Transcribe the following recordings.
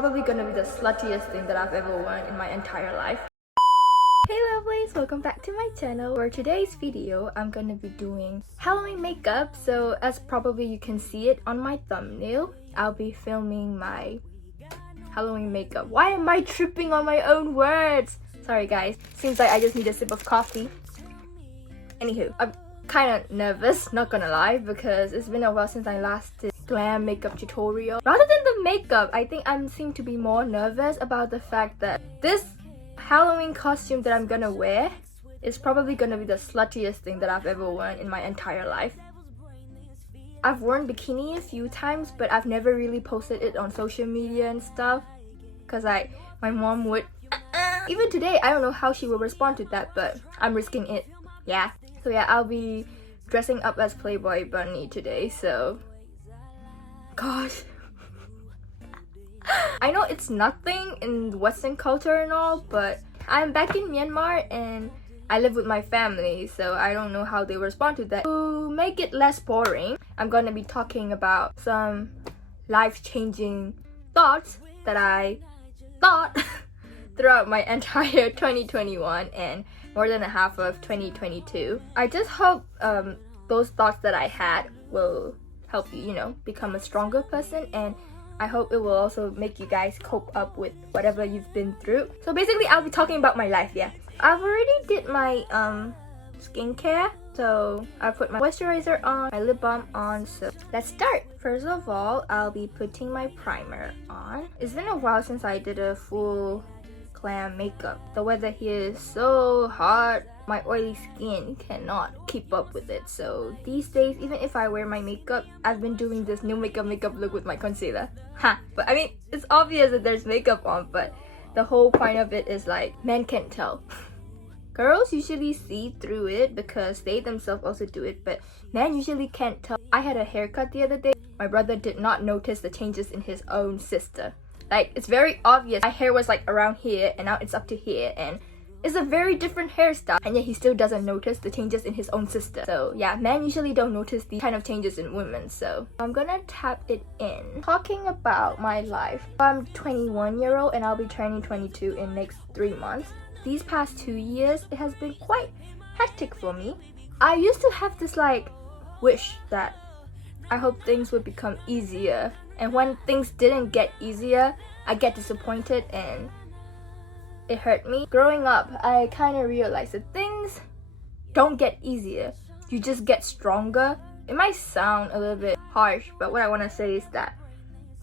probably gonna be the sluttiest thing that I've ever worn in my entire life. Hey lovelies, welcome back to my channel. For today's video, I'm gonna be doing Halloween makeup. So as probably you can see it on my thumbnail, I'll be filming my Halloween makeup. Why am I tripping on my own words? Sorry guys, seems like I just need a sip of coffee. Anywho, I'm kind of nervous, not gonna lie, because it's been a while since I last did glam makeup tutorial. Rather than the makeup, I think I seem to be more nervous about the fact that this Halloween costume that I'm gonna wear is probably gonna be the sluttiest thing that I've ever worn in my entire life. I've worn bikini a few times, but I've never really posted it on social media and stuff, because my mom would even today, I don't know how she will respond to that, but I'm risking it. Yeah. So yeah, I'll be dressing up as Playboy Bunny today, so gosh. I know it's nothing in Western culture and all, but I'm back in Myanmar and I live with my family, so I don't know how they respond to that. To make it less boring, I'm gonna be talking about some life-changing thoughts that I thought throughout my entire 2021 and more than a half of 2022. I just hope those thoughts that I had will help you, become a stronger person, and I hope it will also make you guys cope up with whatever you've been through. So basically, I'll be talking about my life, yeah. I've already did my skincare, so I put my moisturizer on, my lip balm on, so let's start. First of all, I'll be putting my primer on. It's been a while since I did a full glam makeup. The weather here is so hot, my oily skin cannot keep up with it. So these days, even if I wear my makeup, I've been doing this new makeup look with my concealer. But I mean, it's obvious that there's makeup on, but the whole point of it is like, men can't tell. Girls usually see through it because they themselves also do it, but men usually can't tell. I had a haircut the other day. My brother did not notice the changes in his own sister. Like, it's very obvious. My hair was like around here and now it's up to here, and it's a very different hairstyle, and yet he still doesn't notice the changes in his own sister. So yeah, men usually don't notice these kind of changes in women, so I'm gonna tap it in. Talking about my life, I'm 21-year-old and I'll be turning 22 in next 3 months. These past 2 years, it has been quite hectic for me. I used to have this wish that I hope things would become easier, and when things didn't get easier, I get disappointed and it hurt me. Growing up, I kind of realized that things don't get easier, you just get stronger. It might sound a little bit harsh, but what I want to say is that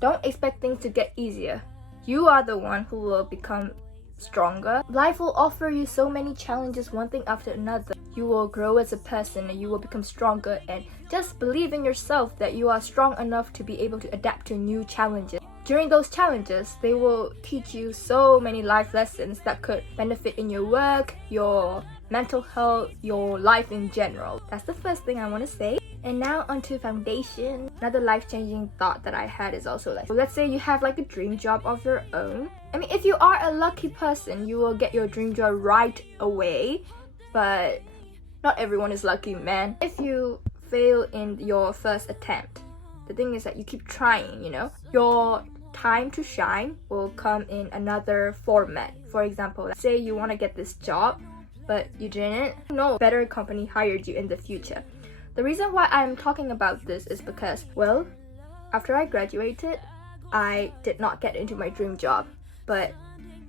don't expect things to get easier. You are the one who will become stronger. Life will offer you so many challenges, one thing after another. You will grow as a person and you will become stronger, and just believe in yourself that you are strong enough to be able to adapt to new challenges. During those challenges, they will teach you so many life lessons that could benefit in your work, your mental health, your life in general. That's the first thing I want to say. And now onto foundation. Another life-changing thought that I had is also let's say you have a dream job of your own. I mean, if you are a lucky person, you will get your dream job right away, but not everyone is lucky, man. If you fail in your first attempt, the thing is that you keep trying, your time to shine will come in another format. For example, let's say you want to get this job, but you didn't. No better company hired you in the future. The reason why I'm talking about this is because, well, after I graduated, I did not get into my dream job. But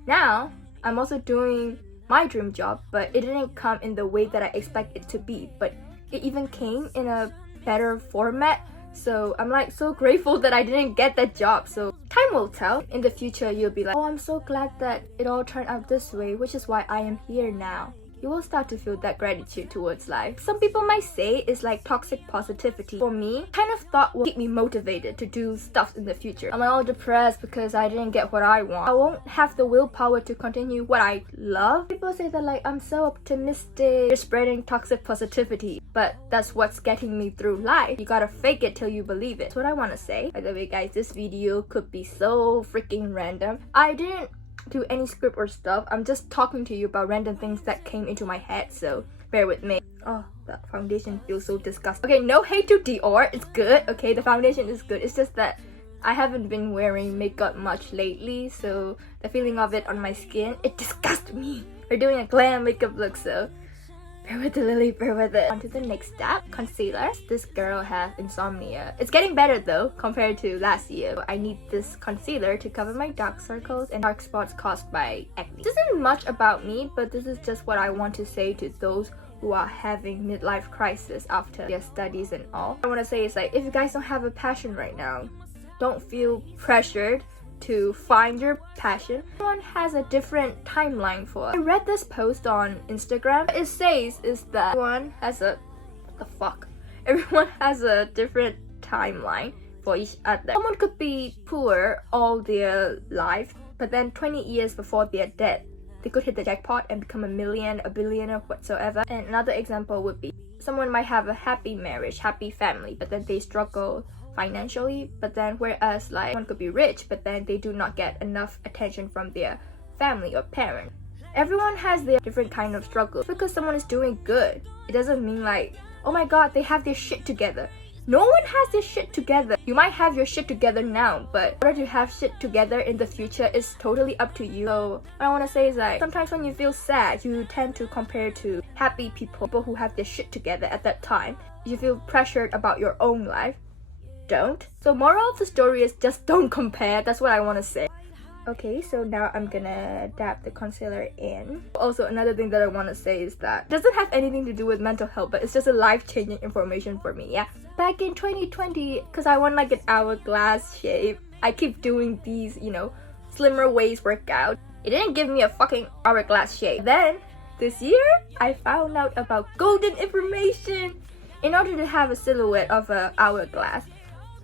now, I'm also doing my dream job, but it didn't come in the way that I expect it to be. But it even came in a better format. So I'm so grateful that I didn't get that job. So time will tell. In the future, you'll be like, oh, I'm so glad that it all turned out this way, which is why I am here now. You will start to feel that gratitude towards life. Some people might say it's like toxic positivity. For me, kind of thought will keep me motivated to do stuff in the future. I'm all depressed because I didn't get what I want. I won't have the willpower to continue what I love. People say that I'm so optimistic, you're spreading toxic positivity, but that's what's getting me through life. You gotta fake it till you believe it. That's what I want to say. By the way guys, this video could be so freaking random. I didn't do any script or stuff. I'm just talking to you about random things that came into my head, so bear with me. Oh, that foundation feels so disgusting. Okay, no hate to Dior, it's good. Okay, the foundation is good. It's just that I haven't been wearing makeup much lately, so the feeling of it on my skin, it disgusts me. We're doing a glam makeup look, so bear with it, Lily, bear with it. On to the next step, concealer. This girl has insomnia. It's getting better though, compared to last year. I need this concealer to cover my dark circles and dark spots caused by acne. This isn't much about me, but this is just what I want to say to those who are having midlife crisis after their studies and all. I want to say is like, if you guys don't have a passion right now, don't feel pressured to find your passion. Everyone has a different timeline for it. I read this post on Instagram. What it says is that everyone has a everyone has a different timeline for each other. Someone could be poor all their life, but then 20 years before they're dead, they could hit the jackpot and become a million, a billionaire, whatsoever. And another example would be someone might have a happy marriage, happy family, but then they struggle financially. But then whereas like one could be rich, but then they do not get enough attention from their family or parent. Everyone has their different kind of struggles. Because someone is doing good, it doesn't mean like, oh my god, they have their shit together. No one has their shit together. You might have your shit together now, but in order to have shit together in the future is totally up to you. So what I want to say is like, sometimes when you feel sad, you tend to compare to happy people who have their shit together at that time. You feel pressured about your own life. Don't. So moral of the story is just don't compare. That's what I want to say. Okay, so now I'm gonna dab the concealer in. Also, another thing that I want to say is that it doesn't have anything to do with mental health, but it's just a life-changing information for me, yeah. Back in 2020, because I want like an hourglass shape, I keep doing these, you know, slimmer waist workout. It didn't give me a fucking hourglass shape. Then, this year, I found out about golden information. In order to have a silhouette of an hourglass,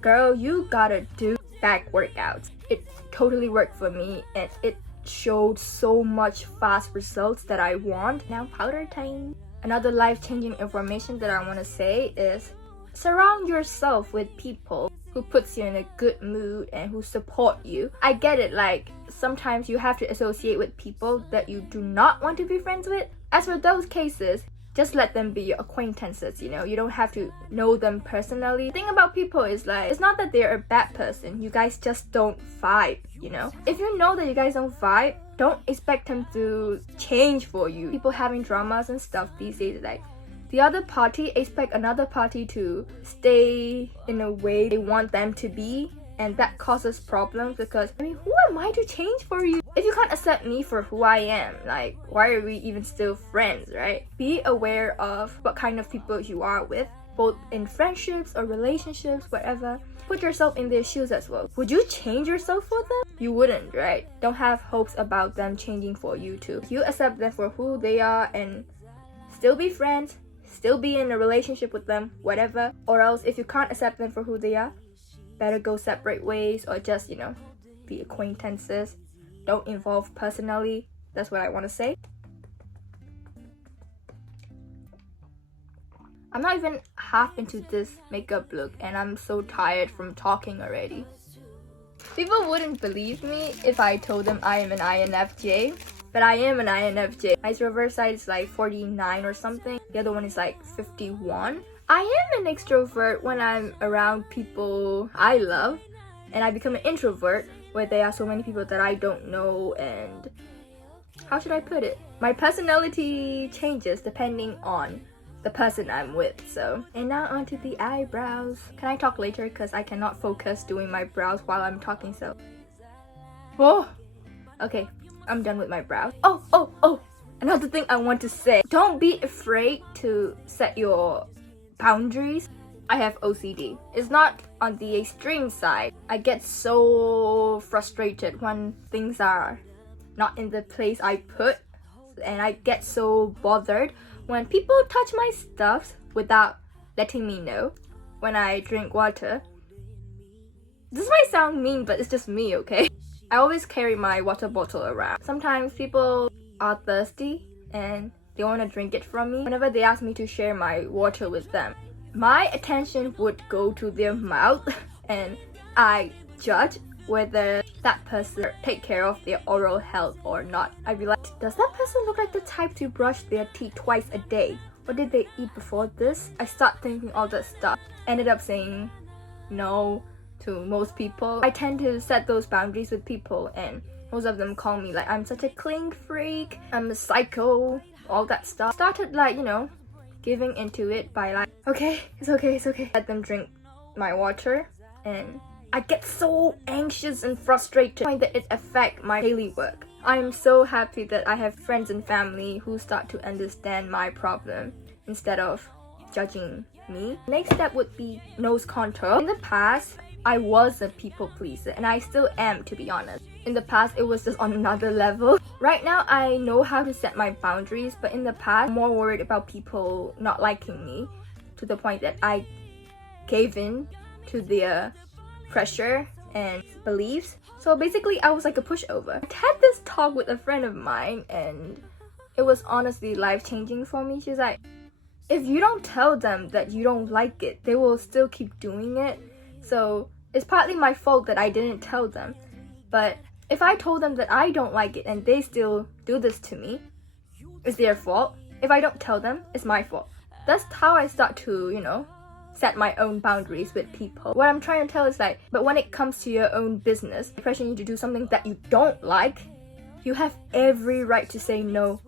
girl, you gotta do back workouts. It totally worked for me and it showed so much fast results that I want. Now powder time. Another life-changing information that I want to say is surround yourself with people who puts you in a good mood and who support you. I get it, like sometimes you have to associate with people that you do not want to be friends with. As for those cases, just let them be your acquaintances, you know? You don't have to know them personally. The thing about people is like, it's not that they're a bad person. You guys just don't vibe, you know? If you know that you guys don't vibe, don't expect them to change for you. People having dramas and stuff these days, like, the other party expect another party to stay in a way they want them to be. And that causes problems because, I mean, who am I to change for you? If you can't accept me for who I am, like, why are we even still friends, right? Be aware of what kind of people you are with, both in friendships or relationships, whatever. Put yourself in their shoes as well. Would you change yourself for them? You wouldn't, right? Don't have hopes about them changing for you too. You accept them for who they are and still be friends, still be in a relationship with them, whatever. Or else, if you can't accept them for who they are, better go separate ways or just, you know, be acquaintances. Don't involve personally. That's what I want to say. I'm not even half into this makeup look and I'm so tired from talking already. People wouldn't believe me if I told them I am an INFJ, but I am an INFJ. My introvert side is like 49 or something. The other one is like 51. I am an extrovert when I'm around people I love, and I become an introvert where there are so many people that I don't know, and how should I put it? My personality changes depending on the person I'm with, so. And now onto the eyebrows. Can I talk later because I cannot focus doing my brows while I'm talking, so. Oh! Okay, I'm done with my brows. Oh! Another thing I want to say. Don't be afraid to set your boundaries. I have OCD. It's not on the extreme side. I get so frustrated when things are not in the place I put, and I get so bothered when people touch my stuff without letting me know. When I drink water, this might sound mean, but it's just me, okay? I always carry my water bottle around. Sometimes people are thirsty and they want to drink it from me. Whenever they ask me to share my water with them, my attention would go to their mouth and I judge whether that person take care of their oral health or not. I'd be like, does that person look like the type to brush their teeth twice a day? What did they eat before this? I start thinking all that stuff. Ended up saying, no, to most people. I tend to set those boundaries with people, and most of them call me like I'm such a cling freak, I'm a psycho, all that stuff. Started like, you know, giving into it by like, okay, it's okay, it's okay. Let them drink my water, and I get so anxious and frustrated to the point that it affects my daily work. I'm so happy that I have friends and family who start to understand my problem instead of judging me. Next step would be nose contour. In the past, I was a people pleaser, and I still am, to be honest. In the past, it was just on another level. Right now, I know how to set my boundaries, but in the past, I'm more worried about people not liking me to the point that I gave in to their pressure and beliefs. So basically, I was like a pushover. I had this talk with a friend of mine, and it was honestly life-changing for me. She's like, if you don't tell them that you don't like it, they will still keep doing it. So it's partly my fault that I didn't tell them. But if I told them that I don't like it and they still do this to me, it's their fault. If I don't tell them, it's my fault. That's how I start to, you know, set my own boundaries with people. What I'm trying to tell is like, but when it comes to your own business, they pressure you to do something that you don't like, you have every right to say no.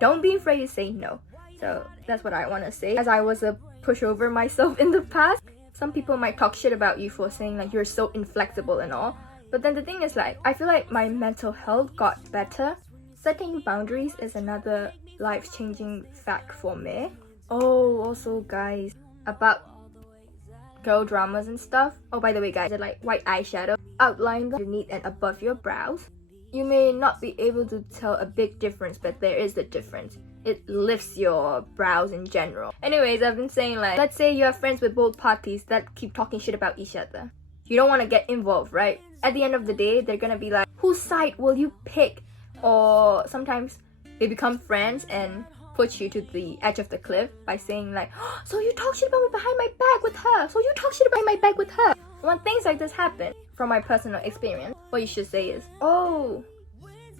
Don't be afraid to say no. So that's what I want to say. As I was a pushover myself in the past, some people might talk shit about you for saying like you're so inflexible and all. But then the thing is like, I feel like my mental health got better. Setting boundaries is another life-changing fact for me. Oh, also guys, about girl dramas and stuff. Oh, by the way guys, I like white eyeshadow. Outline underneath and above your brows. You may not be able to tell a big difference, but there is a difference. It lifts your brows in general. Anyways, I've been saying like, let's say you have friends with both parties that keep talking shit about each other. You don't want to get involved, right? At the end of the day, they're gonna be like, whose side will you pick? Or sometimes they become friends and push you to the edge of the cliff by saying like, oh, so you talk shit about me behind my back with her. So you talk shit about my back with her. When things like this happen, from my personal experience, what you should say is, oh,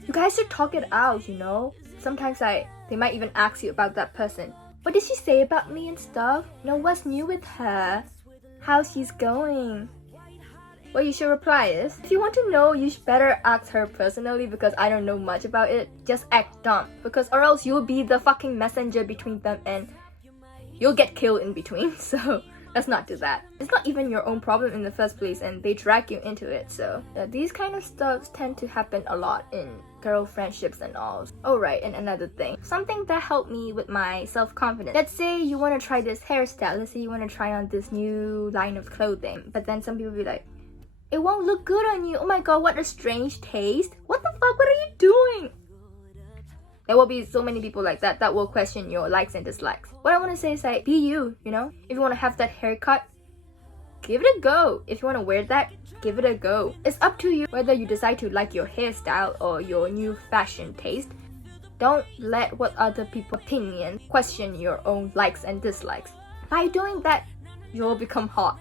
you guys should talk it out, you know? Sometimes like, they might even ask you about that person. What did she say about me and stuff? You know, what's new with her? How she's going? What you should reply is, if you want to know, you should better ask her personally because I don't know much about it. Just act dumb, because or else you'll be the fucking messenger between them and you'll get killed in between. So let's not do that. It's not even your own problem in the first place and they drag you into it. So yeah, these kind of stuff tend to happen a lot in girl friendships and all. Oh right, and another thing, something that helped me with my self-confidence. Let's say you want to try this hairstyle. Let's say you want to try on this new line of clothing, but then some people be like, it won't look good on you. Oh my god, what a strange taste. What the fuck, what are you doing? There will be so many people like that that will question your likes and dislikes. What I want to say is like, be you, you know? If you want to have that haircut, give it a go. If you want to wear that, give it a go. It's up to you whether you decide to like your hairstyle or your new fashion taste. Don't let what other people's opinion question your own likes and dislikes. By doing that, you'll become hot.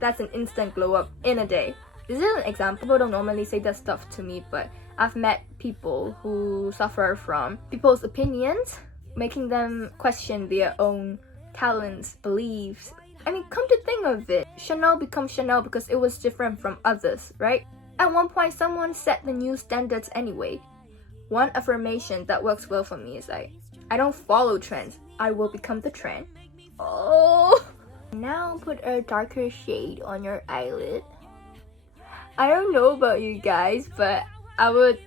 That's an instant glow up in a day. This is an example. People don't normally say that stuff to me, but I've met people who suffer from people's opinions, making them question their own talents, beliefs. I mean, come to think of it, Chanel becomes Chanel because it was different from others, right? At one point, someone set the new standards anyway. One affirmation that works well for me is like, I don't follow trends, I will become the trend. Oh! Now put a darker shade on your eyelid. I don't know about you guys, but I would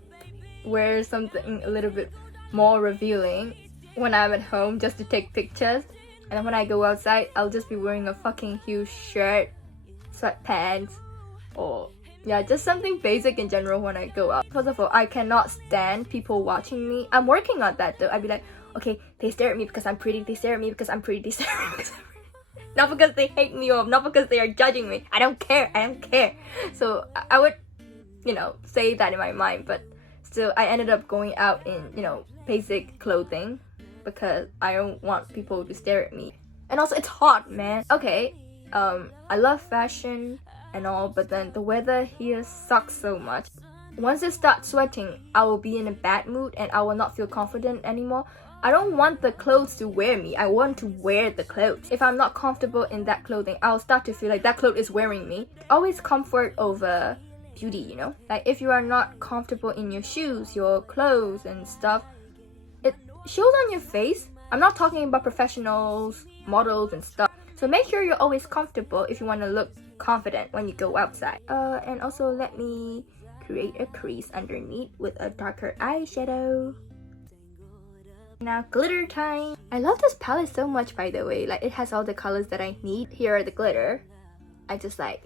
wear something a little bit more revealing when I'm at home just to take pictures. And then when I go outside, I'll just be wearing a fucking huge shirt, sweatpants, or yeah, just something basic in general when I go out. First of all, I cannot stand people watching me. I'm working on that though. I'd be like, okay, they stare at me because I'm pretty, they stare at me because I'm pretty, they stare at me because I'm pretty. Not because they hate me or not because they are judging me. I don't care, I don't care. So I would, you know, say that in my mind, but still I ended up going out in, you know, basic clothing because I don't want people to stare at me. And also it's hot, man. Okay, I love fashion and all, but then the weather here sucks so much. Once it starts sweating, I will be in a bad mood and I will not feel confident anymore. I don't want the clothes to wear me. I want to wear the clothes. If I'm not comfortable in that clothing, I'll start to feel like that clothes is wearing me. Always comfort over beauty, you know? Like if you are not comfortable in your shoes, your clothes and stuff, it shows on your face. I'm not talking about professionals, models and stuff. So make sure you're always comfortable if you want to look confident when you go outside. And also let me create a crease underneath with a darker eyeshadow. Now glitter time. I love this palette so much, by the way. Like it has all the colors that I need. Here are the glitter. I just like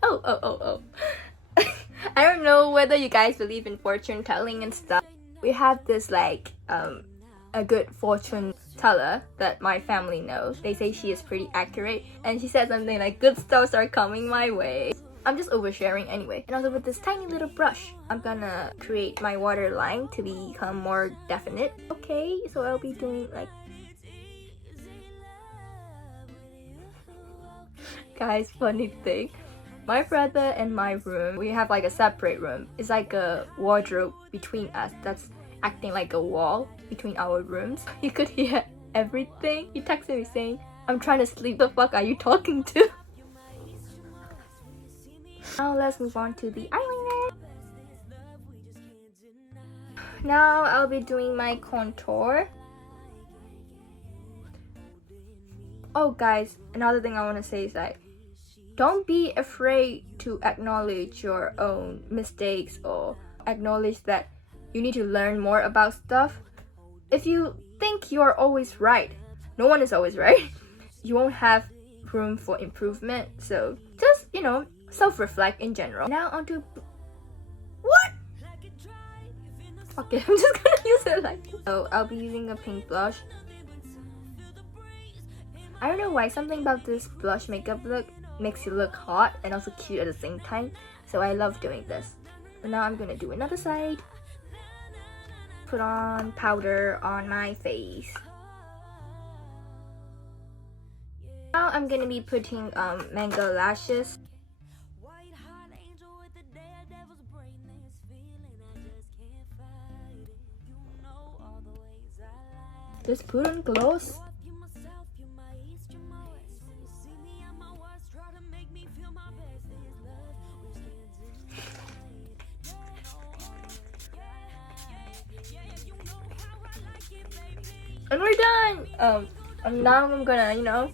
oh. I don't know whether you guys believe in fortune telling and stuff. We have this like a good fortune teller that my family knows. They say she is pretty accurate, and she said something like good stuffs are coming my way. I'm just oversharing anyway. And also with this tiny little brush, I'm gonna create my waterline to become more definite. Okay, so I'll be doing like... Guys, funny thing. My brother and my room, we have like a separate room. It's like a wardrobe between us that's acting like a wall between our rooms. You could hear everything. He texted me saying, I'm trying to sleep. The fuck are you talking to? Now let's move on to the eyeliner. Now I'll be doing my contour. Oh guys, another thing I want to say is like, don't be afraid to acknowledge your own mistakes or acknowledge that you need to learn more about stuff. If you think you're always right, no one is always right. You won't have room for improvement. So just, you know, self-reflect in general. Now onto... What? Fuck it, I'm just gonna use it like this. So I'll be using a pink blush. I don't know why, something about this blush makeup look makes you look hot and also cute at the same time. So I love doing this. But now I'm gonna do another side. Put on powder on my face. Now I'm gonna be putting mango lashes. Just put on gloss. And we're done! Now I'm gonna, you know,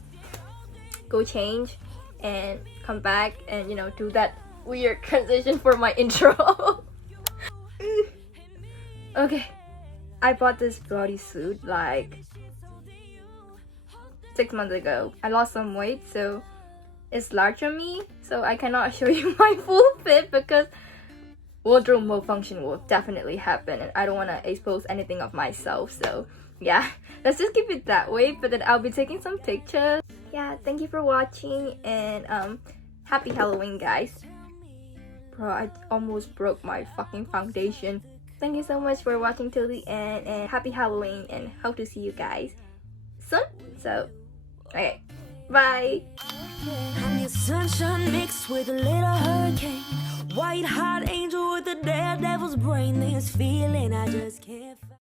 go change and come back and, you know, do that weird transition for my intro. Okay, I bought this bodysuit like 6 months ago. I lost some weight, so it's large on me, so I cannot show you my full fit because wardrobe malfunction will definitely happen and I don't want to expose anything of myself. So yeah, let's just keep it that way, but then I'll be taking some pictures. Yeah, thank you for watching and happy Halloween, guys. Bro, I almost broke my fucking foundation. Thank you so much for watching till the end and happy Halloween and hope to see you guys soon. So, okay, bye. I'm your sunshine mixed with a little hurricane. White hot angel with the daredevil's brain. This feeling I just can't